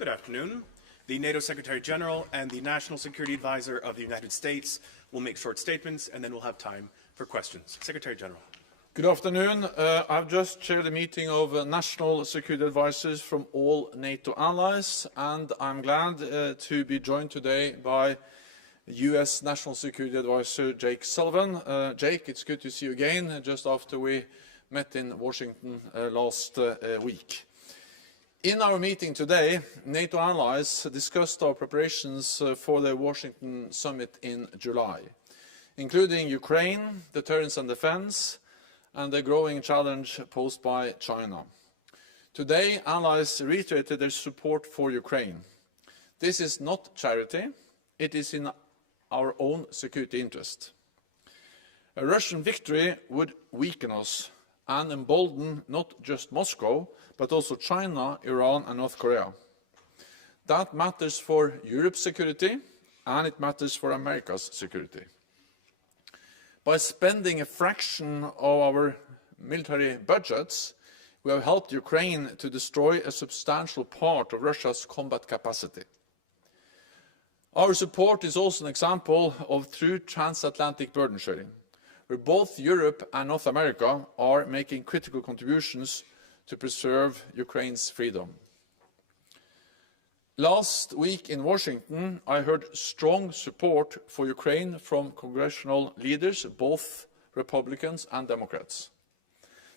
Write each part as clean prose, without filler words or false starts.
Good afternoon. The NATO Secretary General and the National Security Advisor of the United States will make short statements, and then we'll have time for questions. Secretary General. Good afternoon. I've just chaired a meeting of national security advisors from all NATO allies, and I'm glad to be joined today by U.S. National Security Advisor Jake Sullivan. Jake, it's good to see you again, just after we met in Washington last week. In our meeting today, NATO allies discussed our preparations for the Washington summit in July, including Ukraine, deterrence and defense, and the growing challenge posed by China. Today, allies reiterated their support for Ukraine. This is not charity, it is in our own security interest. A Russian victory would weaken us and embolden not just Moscow, but also China, Iran and North Korea. That matters for Europe's security, and it matters for America's security. By spending a fraction of our military budgets, we have helped Ukraine to destroy a substantial part of Russia's combat capacity. Our support is also an example of true transatlantic burden sharing, where both Europe and North America are making critical contributions to preserve Ukraine's freedom. Last week in Washington, I heard strong support for Ukraine from congressional leaders, both Republicans and Democrats.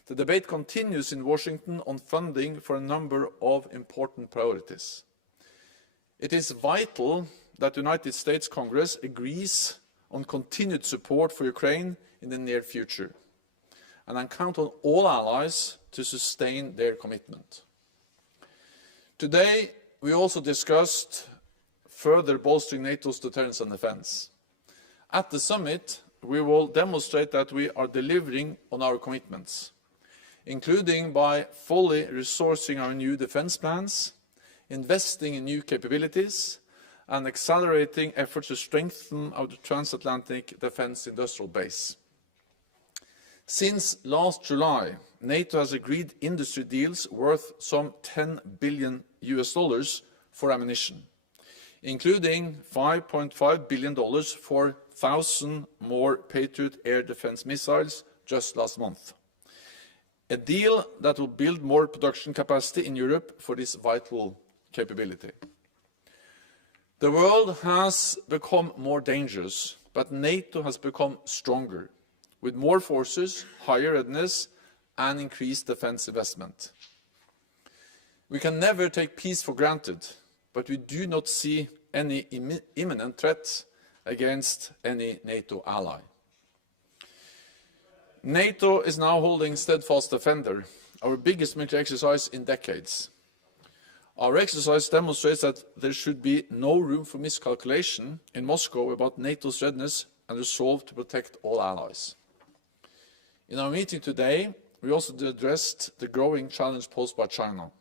The debate continues in Washington on funding for a number of important priorities. It is vital that the United States Congress agrees on continued support for Ukraine in the near future, and I count on all allies to sustain their commitment. Today, we also discussed further bolstering NATO's deterrence and defense. At the summit, we will demonstrate that we are delivering on our commitments, including by fully resourcing our new defense plans, investing in new capabilities, and accelerating efforts to strengthen our transatlantic defense industrial base. Since last July, NATO has agreed industry deals worth some $10 billion for ammunition, including $5.5 billion for 1,000 more Patriot air defense missiles just last month. A deal that will build more production capacity in Europe for this vital capability. The world has become more dangerous, but NATO has become stronger, with more forces, higher readiness, and increased defense investment. We can never take peace for granted, but we do not see any imminent threat against any NATO ally. NATO is now holding Steadfast Defender, our biggest military exercise in decades. Our exercise demonstrates that there should be no room for miscalculation in Moscow about NATO's readiness and resolve to protect all allies. In our meeting today, we also addressed the growing challenge posed by China.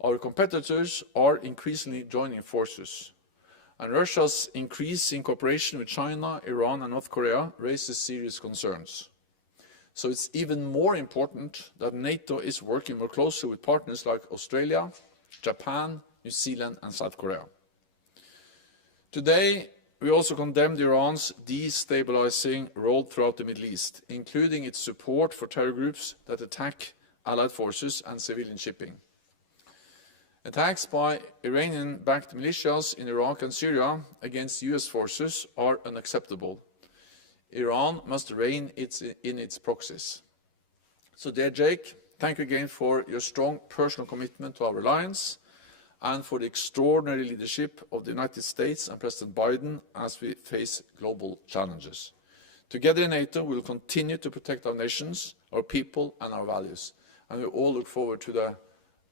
Our competitors are increasingly joining forces, and Russia's increasing cooperation with China, Iran and North Korea raises serious concerns. So it's even more important that NATO is working more closely with partners like Australia, Japan, New Zealand and South Korea. Today, we also condemned Iran's destabilizing role throughout the Middle East, including its support for terror groups that attack allied forces and civilian shipping. Attacks by Iranian-backed militias in Iraq and Syria against US forces are unacceptable. Iran must rein in its proxies. So, dear Jake, thank you again for your strong personal commitment to our alliance and for the extraordinary leadership of the United States and President Biden as we face global challenges. Together in NATO, we will continue to protect our nations, our people and our values. And we all look forward to the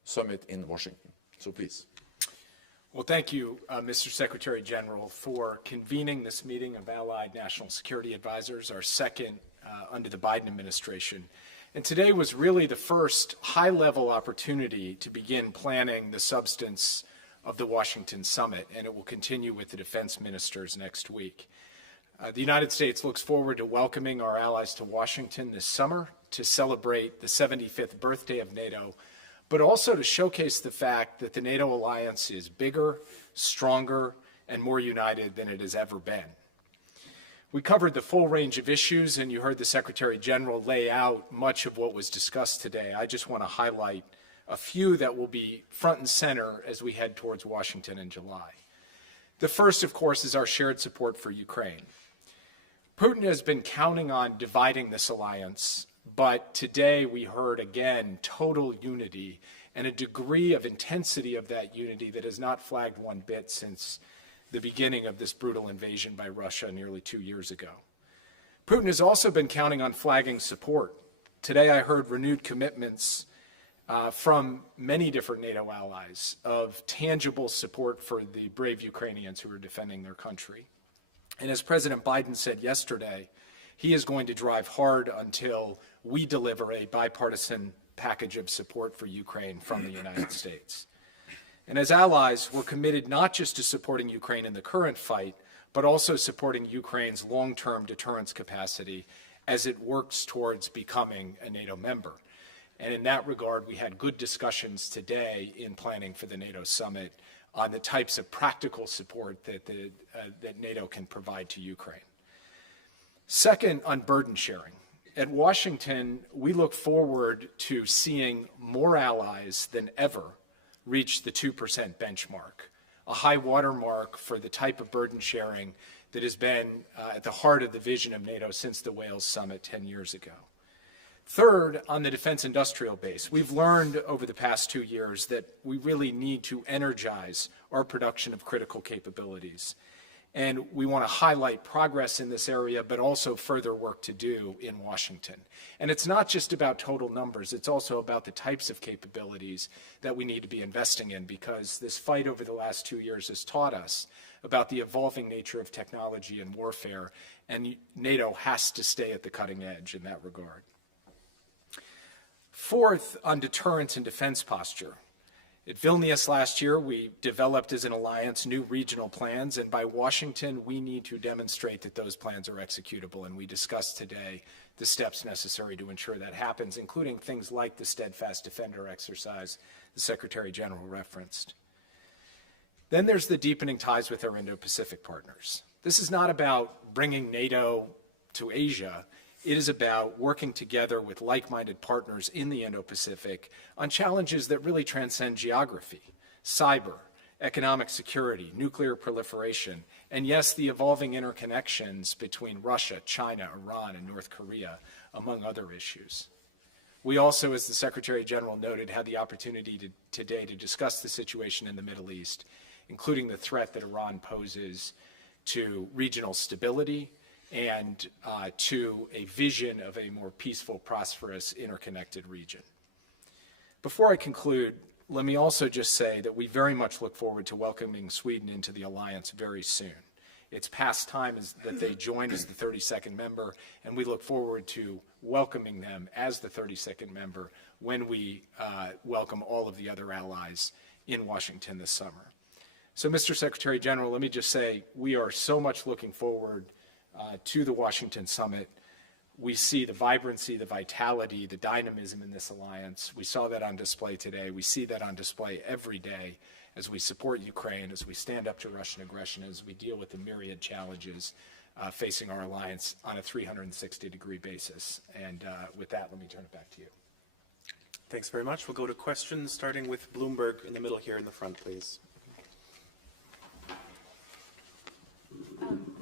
summit in Washington. So please. Well, thank you, Mr. Secretary General, for convening this meeting of Allied National Security Advisors, our second under the Biden administration. And today was really the first high-level opportunity to begin planning the substance of the Washington summit, and it will continue with the defense ministers next week. The United States looks forward to welcoming our allies to Washington this summer to celebrate the 75th birthday of NATO but also to showcase the fact that the NATO alliance is bigger, stronger, and more united than it has ever been. We covered the full range of issues, and you heard the Secretary General lay out much of what was discussed today. I just want to highlight a few that will be front and center as we head towards Washington in July. The first, of course, is our shared support for Ukraine. Putin has been counting on dividing this alliance, but today we heard again total unity and a degree of intensity of that unity that has not flagged one bit since the beginning of this brutal invasion by Russia nearly 2 years ago. Putin has also been counting on flagging support. Today I heard renewed commitments from many different NATO allies of tangible support for the brave Ukrainians who are defending their country. And as President Biden said yesterday, he is going to drive hard until we deliver a bipartisan package of support for Ukraine from the United States. And as allies, we're committed not just to supporting Ukraine in the current fight, but also supporting Ukraine's long-term deterrence capacity as it works towards becoming a NATO member. And in that regard, we had good discussions today in planning for the NATO summit on the types of practical support that NATO can provide to Ukraine. Second, on burden sharing. At Washington, we look forward to seeing more allies than ever reach the 2% benchmark, a high watermark for the type of burden sharing that has been at the heart of the vision of NATO since the Wales summit 10 years ago. Third, on the defense industrial base, we've learned over the past 2 years that we really need to energize our production of critical capabilities. And we want to highlight progress in this area, but also further work to do in Washington. And it's not just about total numbers, it's also about the types of capabilities that we need to be investing in, because this fight over the last 2 years has taught us about the evolving nature of technology and warfare, and NATO has to stay at the cutting edge in that regard. Fourth, on deterrence and defense posture. At Vilnius last year, we developed as an alliance new regional plans, and by Washington, we need to demonstrate that those plans are executable, and we discussed today the steps necessary to ensure that happens, including things like the Steadfast Defender exercise the Secretary General referenced. Then there's the deepening ties with our Indo-Pacific partners. This is not about bringing NATO to Asia. It is about working together with like-minded partners in the Indo-Pacific on challenges that really transcend geography, cyber, economic security, nuclear proliferation, and yes, the evolving interconnections between Russia, China, Iran, and North Korea, among other issues. We also, as the Secretary General noted, had the opportunity today to discuss the situation in the Middle East, including the threat that Iran poses to regional stability and to a vision of a more peaceful, prosperous, interconnected region. Before I conclude, let me also just say that we very much look forward to welcoming Sweden into the alliance very soon. It's past time that they join as the 32nd member, and we look forward to welcoming them as the 32nd member when we welcome all of the other allies in Washington this summer. So, Mr. Secretary General, let me just say we are so much looking forward to the Washington summit. We see the vibrancy, the vitality, the dynamism in this alliance. We saw that on display today. We see that on display every day as we support Ukraine, as we stand up to Russian aggression, as we deal with the myriad challenges facing our alliance on a 360-degree basis. And with that, let me turn it back to you. Thanks very much. We'll go to questions, starting with Bloomberg in the middle here in the front, please.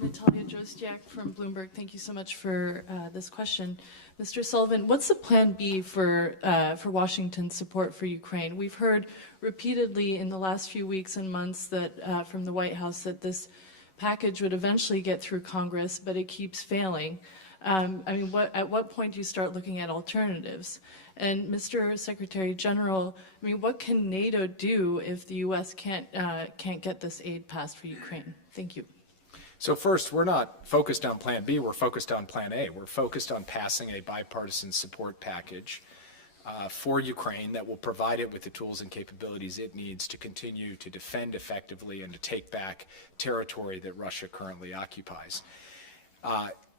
Natalia Drozdyak from Bloomberg. Thank you so much for this question. Mr. Sullivan, what's the plan B for Washington's support for Ukraine? We've heard repeatedly in the last few weeks and months that from the White House that this package would eventually get through Congress, but it keeps failing. At what point do you start looking at alternatives? And Mr. Secretary General, what can NATO do if the U.S. can't get this aid passed for Ukraine? Thank you. So first, we're not focused on Plan B, we're focused on Plan A. We're focused on passing a bipartisan support package for Ukraine that will provide it with the tools and capabilities it needs to continue to defend effectively and to take back territory that Russia currently occupies.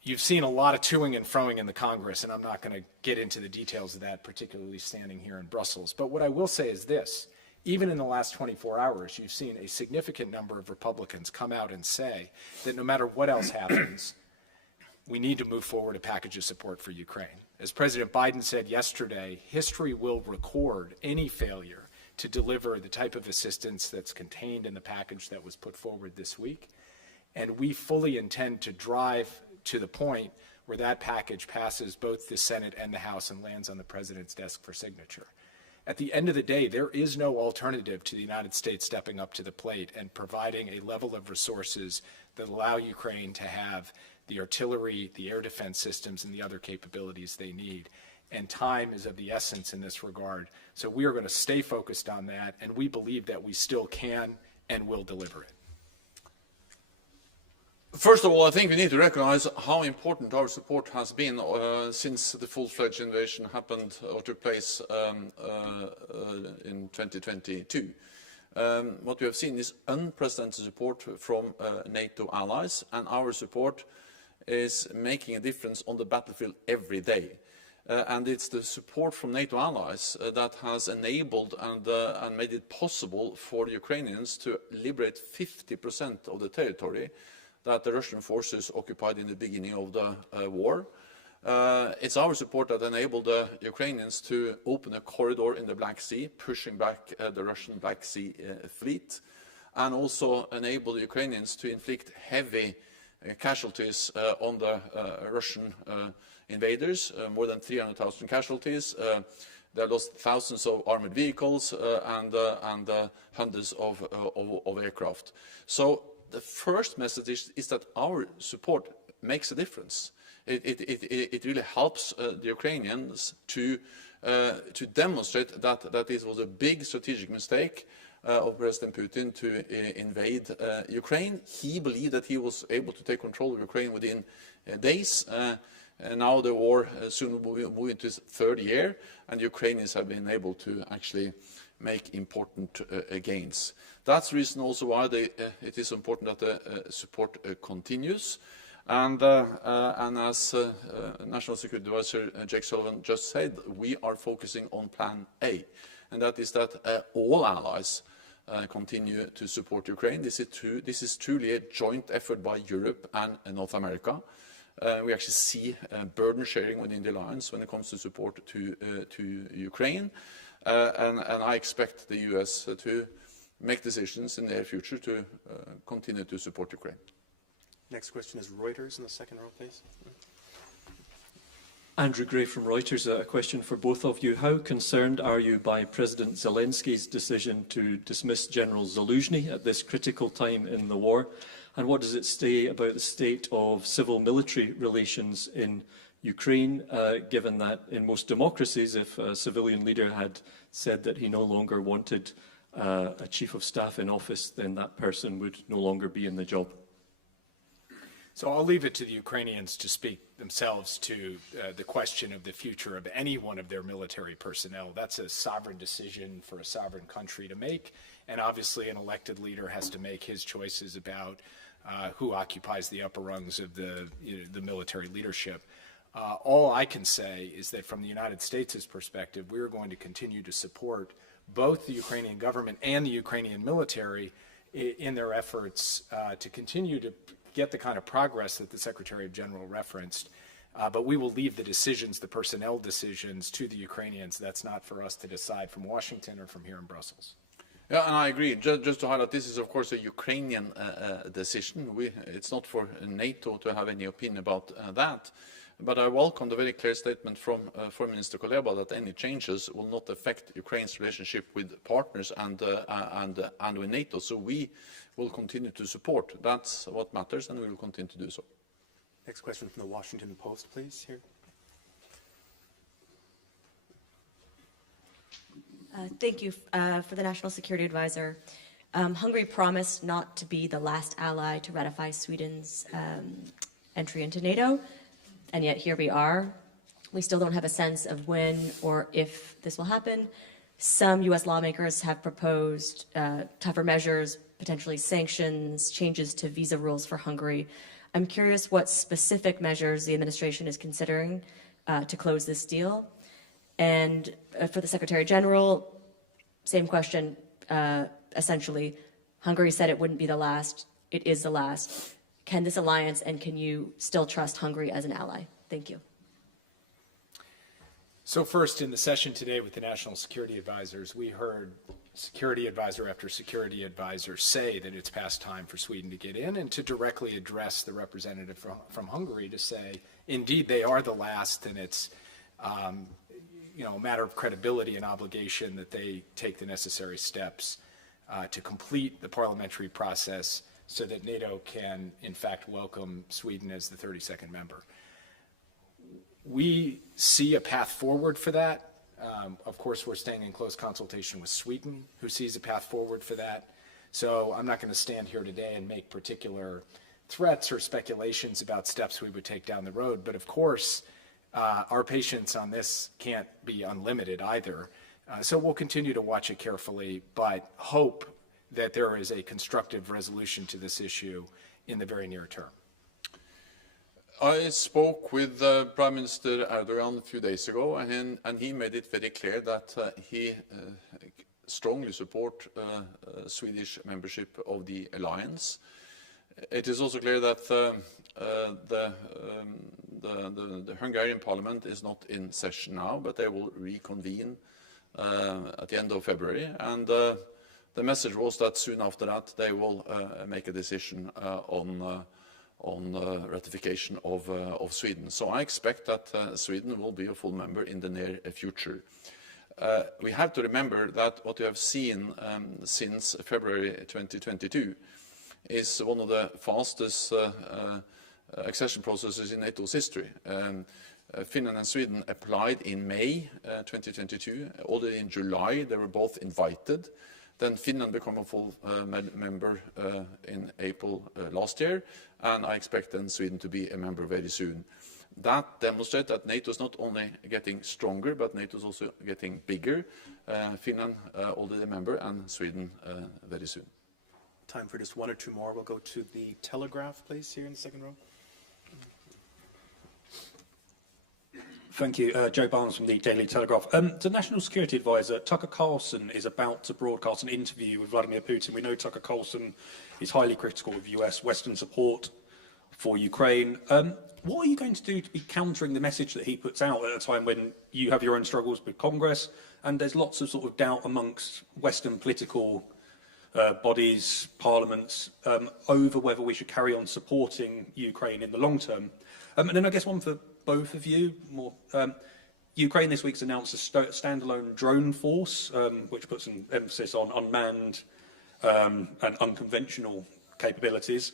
You've seen a lot of toing and froing in the Congress, and I'm not going to get into the details of that, particularly standing here in Brussels. But what I will say is this. Even in the last 24 hours, you've seen a significant number of Republicans come out and say that no matter what else happens, we need to move forward a package of support for Ukraine. As President Biden said yesterday, history will record any failure to deliver the type of assistance that's contained in the package that was put forward this week. And we fully intend to drive to the point where that package passes both the Senate and the House and lands on the President's desk for signature. At the end of the day, there is no alternative to the United States stepping up to the plate and providing a level of resources that allow Ukraine to have the artillery, the air defense systems, and the other capabilities they need. And time is of the essence in this regard. So we are going to stay focused on that, and we believe that we still can and will deliver it. First of all, I think we need to recognize how important our support has been since the full-fledged invasion happened or took place in 2022. What we have seen is unprecedented support from NATO allies, and our support is making a difference on the battlefield every day. And it's the support from NATO allies that has enabled and made it possible for the Ukrainians to liberate 50% of the territory that the Russian forces occupied in the beginning of the war. It's our support that enabled the Ukrainians to open a corridor in the Black Sea, pushing back the Russian Black Sea fleet, and also enabled the Ukrainians to inflict heavy casualties on the Russian invaders, more than 300,000 casualties. They lost thousands of armored vehicles and hundreds of aircraft. So the first message is that our support makes a difference. It really helps the Ukrainians to demonstrate that it was a big strategic mistake of President Putin to invade Ukraine. He believed that he was able to take control of Ukraine within days. And now the war soon will move into its third year, and Ukrainians have been able to actually make important gains. That's the reason also why it is important that the support continues. And as National Security Advisor Jake Sullivan just said, we are focusing on Plan A, and that is that all allies continue to support Ukraine. This is truly a joint effort by Europe and North America. We actually see burden sharing within the alliance when it comes to support to Ukraine. And I expect the US to make decisions in the near future to continue to support Ukraine. Next question is Reuters in the second row, please. Andrew Gray from Reuters. A question for both of you. How concerned are you by President Zelensky's decision to dismiss General Zaluzhny at this critical time in the war? And what does it say about the state of civil-military relations in Ukraine, given that in most democracies, if a civilian leader had said that he no longer wanted a chief of staff in office, then that person would no longer be in the job? So I'll leave it to the Ukrainians to speak themselves to the question of the future of any one of their military personnel. That's a sovereign decision for a sovereign country to make, and obviously an elected leader has to make his choices about who occupies the upper rungs of the military leadership. All I can say is that from the United States' perspective, we're going to continue to support both the Ukrainian government and the Ukrainian military in their efforts to continue to get the kind of progress that the Secretary General referenced. But we will leave the decisions, the personnel decisions, to the Ukrainians. That's not for us to decide from Washington or from here in Brussels. Yeah, and I agree. Just to highlight, this is of course a Ukrainian decision. It's not for NATO to have any opinion about that. But I welcome the very clear statement from Foreign Minister Kuleba that any changes will not affect Ukraine's relationship with partners and with NATO. So we will continue to support. That's what matters, and we will continue to do so. Next question from the Washington Post, please. Here. Thank you for the National Security Advisor. Hungary promised not to be the last ally to ratify Sweden's entry into NATO, and yet here we are. We still don't have a sense of when or if this will happen. Some U.S. lawmakers have proposed tougher measures, potentially sanctions, changes to visa rules for Hungary. I'm curious what specific measures the administration is considering to close this deal. And for the Secretary General, same question, essentially. Hungary said it wouldn't be the last. It is the last. Can this alliance, and can you still trust Hungary as an ally? Thank you. So first, in the session today with the National Security Advisors, we heard security advisor after security advisor say that it's past time for Sweden to get in, and to directly address the representative from Hungary to say, indeed, they are the last, and it's a matter of credibility and obligation that they take the necessary steps to complete the parliamentary process so that NATO can, in fact, welcome Sweden as the 32nd member. We see a path forward for that. Of course, we're staying in close consultation with Sweden, who sees a path forward for that. So I'm not going to stand here today and make particular threats or speculations about steps we would take down the road. But of course, our patience on this can't be unlimited either. So we'll continue to watch it carefully, but hope that there is a constructive resolution to this issue in the very near term. I spoke with Prime Minister Erdogan a few days ago, and he made it very clear that he strongly supports Swedish membership of the alliance. It is also clear that the Hungarian parliament is not in session now, but they will reconvene at the end of February. And the message was that soon after that they will make a decision on ratification of Sweden. So I expect that Sweden will be a full member in the near future. We have to remember that what we have seen since February 2022 is one of the fastest accession processes in NATO's history. Finland and Sweden applied in May 2022. Already in July, they were both invited. Then Finland became a full member in April last year, and I expect then Sweden to be a member very soon. That demonstrates that NATO is not only getting stronger, but NATO is also getting bigger. Finland already a member, and Sweden very soon. Time for just one or two more. We'll go to the Telegraph, please, here in the second row. Thank you. Joe Barnes from the Daily Telegraph. The National Security Advisor, Tucker Carlson, is about to broadcast an interview with Vladimir Putin. We know Tucker Carlson is highly critical of US Western support for Ukraine. What are you going to do to be countering the message that he puts out at a time when you have your own struggles with Congress and there's lots of sort of doubt amongst Western political bodies, parliaments, over whether we should carry on supporting Ukraine in the long term? And then I guess one for both of you. Ukraine this week's announced a standalone drone force, which puts an emphasis on unmanned and unconventional capabilities.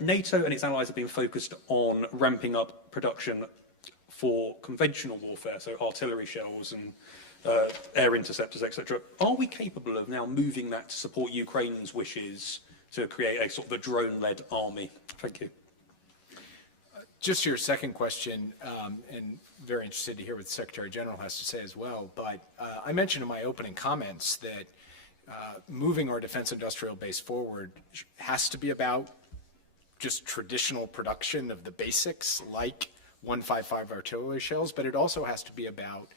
NATO and its allies have been focused on ramping up production for conventional warfare, so artillery shells and air interceptors, etc. Are we capable of now moving that to support Ukraine's wishes to create a sort of a drone-led army? Thank you. Just to your second question, and very interested to hear what the Secretary General has to say as well, but I mentioned in my opening comments that moving our defense industrial base forward has to be about just traditional production of the basics like 155 artillery shells, but it also has to be about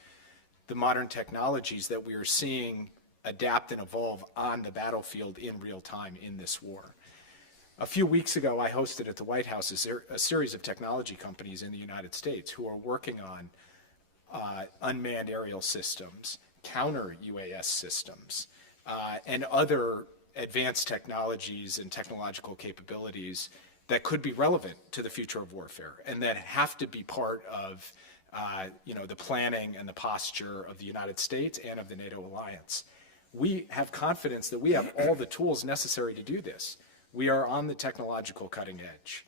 the modern technologies that we are seeing adapt and evolve on the battlefield in real time in this war. A few weeks ago, I hosted at the White House a series of technology companies in the United States who are working on unmanned aerial systems, counter UAS systems, and other advanced technologies and technological capabilities that could be relevant to the future of warfare and that have to be part of the planning and the posture of the United States and of the NATO alliance. We have confidence that we have all the tools necessary to do this. We are on the technological cutting edge.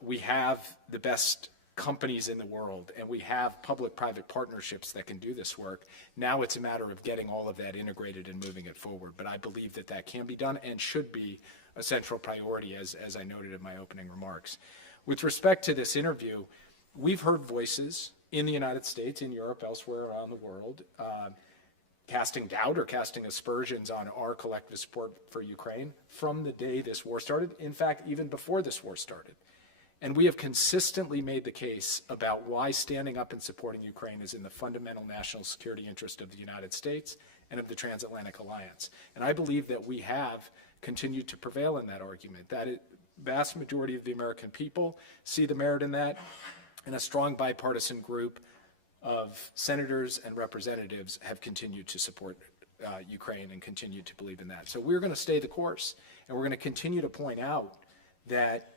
We have the best companies in the world, and we have public-private partnerships that can do this work. Now it's a matter of getting all of that integrated and moving it forward. But I believe that that can be done and should be a central priority, as I noted in my opening remarks. With respect to this interview, we've heard voices in the United States, in Europe, elsewhere around the world, casting doubt or casting aspersions on our collective support for Ukraine from the day this war started. In fact, even before this war started. And we have consistently made the case about why standing up and supporting Ukraine is in the fundamental national security interest of the United States and of the transatlantic alliance. And I believe that we have continued to prevail in that argument. That vast majority of the American people see the merit in that, and a strong bipartisan group of senators and representatives have continued to support Ukraine and continue to believe in that. So we're going to stay the course, and we're going to continue to point out that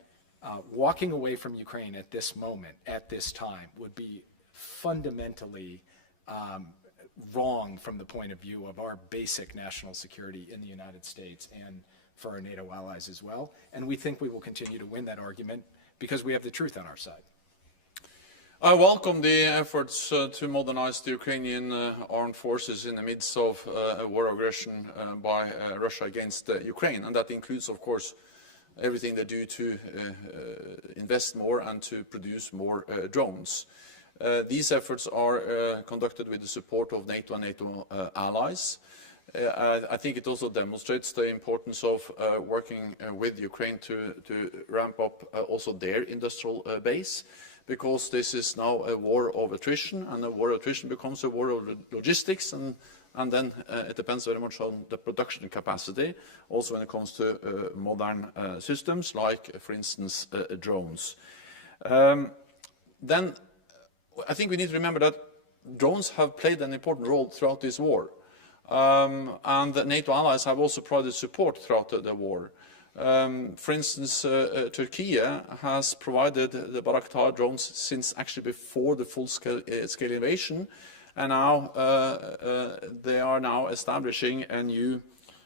walking away from Ukraine at this moment, at this time, would be fundamentally wrong from the point of view of our basic national security in the United States and for our NATO allies as well. And we think we will continue to win that argument because we have the truth on our side. I welcome the efforts to modernize the Ukrainian armed forces in the midst of a war aggression by Russia against Ukraine. And that includes, of course, everything they do to invest more and to produce more drones. These efforts are conducted with the support of NATO and NATO allies. I think it also demonstrates the importance of working with Ukraine to ramp up also their industrial base, because this is now a war of attrition, and a war of attrition becomes a war of logistics, and then it depends very much on the production capacity, also when it comes to modern systems, like, for instance, drones. Then I think we need to remember that drones have played an important role throughout this war. And the NATO allies have also provided support throughout the war. For instance, Turkey has provided the Bayraktar drones since actually before the full-scale invasion, and now they are now establishing a new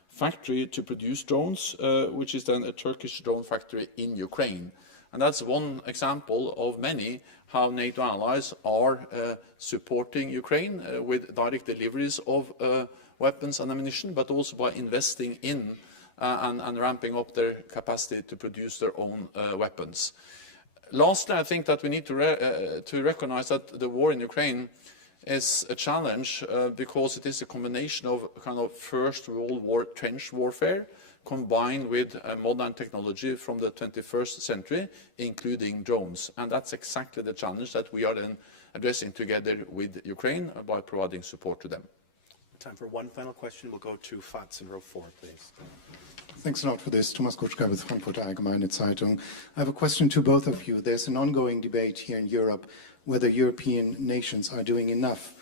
factory to produce drones, which is then a Turkish drone factory in Ukraine. And that's one example of many how NATO allies are supporting Ukraine with direct deliveries of weapons and ammunition, but also by investing in and ramping up their capacity to produce their own weapons. Lastly, I think that we need to recognize that the war in Ukraine is a challenge because it is a combination of kind of First World War trench warfare combined with modern technology from the 21st century, including drones. And that's exactly the challenge that we are then addressing together with Ukraine by providing support to them. Time for one final question. We'll go to Fats in row 4, please. Thanks a lot for this. Thomas Kutschka with Frankfurter Allgemeine Zeitung. I have a question to both of you. There's an ongoing debate here in Europe whether European nations are doing enough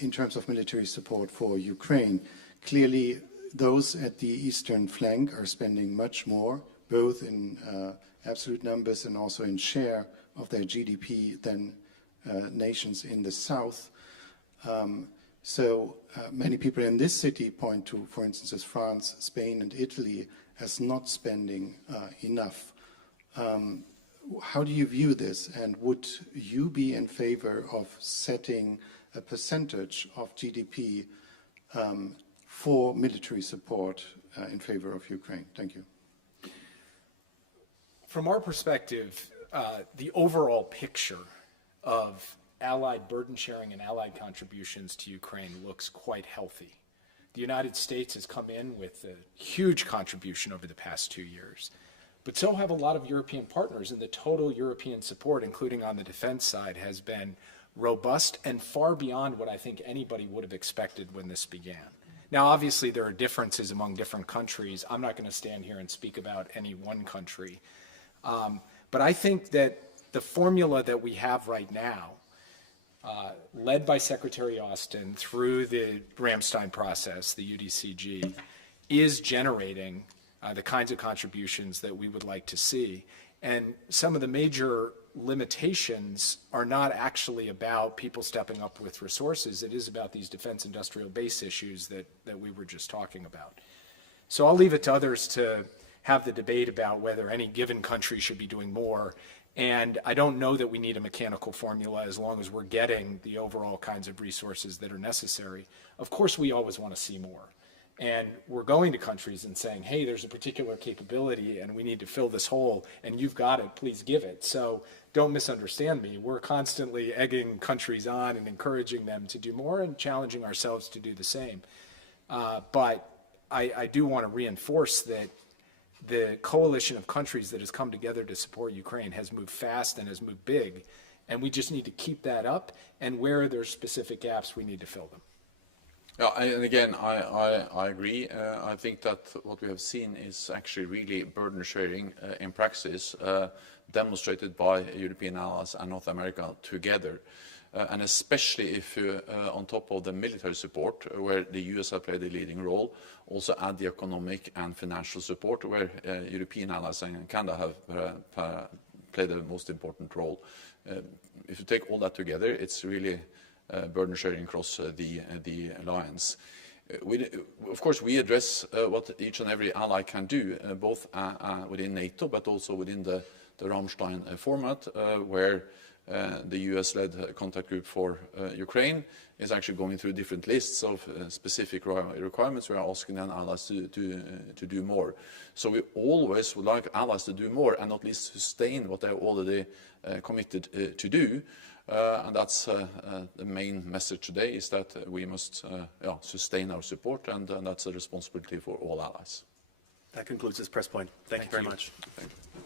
in terms of military support for Ukraine. Clearly, those at the eastern flank are spending much more, both in absolute numbers and also in share of their GDP than nations in the south. So many people in this city point to, for instance, as France, Spain, and Italy as not spending enough. How do you view this, and would you be in favor of setting a percentage of GDP for military support in favor of Ukraine? Thank you. From our perspective, the overall picture of Allied burden sharing and Allied contributions to Ukraine looks quite healthy. The United States has come in with a huge contribution over the past 2 years, but so have a lot of European partners, and the total European support, including on the defense side, has been robust and far beyond what I think anybody would have expected when this began. Now, obviously, there are differences among different countries. I'm not going to stand here and speak about any one country. But I think that the formula that we have right now, led by Secretary Austin through the Ramstein process, the UDCG, is generating the kinds of contributions that we would like to see. And some of the major limitations are not actually about people stepping up with resources. It is about these defense industrial base issues that we were just talking about. So I'll leave it to others to have the debate about whether any given country should be doing more. And I don't know that we need a mechanical formula as long as we're getting the overall kinds of resources that are necessary. Of course, we always want to see more. And we're going to countries and saying, hey, there's a particular capability and we need to fill this hole, and you've got it, please give it. So don't misunderstand me. We're constantly egging countries on and encouraging them to do more and challenging ourselves to do the same. But I do want to reinforce that the coalition of countries that has come together to support Ukraine has moved fast and has moved big, and we just need to keep that up, and where there's specific gaps, we need to fill them. Yeah, and again, I agree. I think that what we have seen is actually really burden sharing in practice, demonstrated by European allies and North America together. And especially if you, on top of the military support, where the US have played a leading role, also add the economic and financial support, where European allies and Canada have played the most important role. If you take all that together, it's really burden sharing across the alliance. Of course, we address what each and every ally can do, both within NATO, but also within the Ramstein format, where the US-led contact group for Ukraine is actually going through different lists of specific requirements. We are asking then allies to do more. So we always would like allies to do more and not least sustain what they are already committed to do. And that's the main message today, is that we must sustain our support, and that's a responsibility for all allies. That concludes this press point. Thank you very much. Thank you.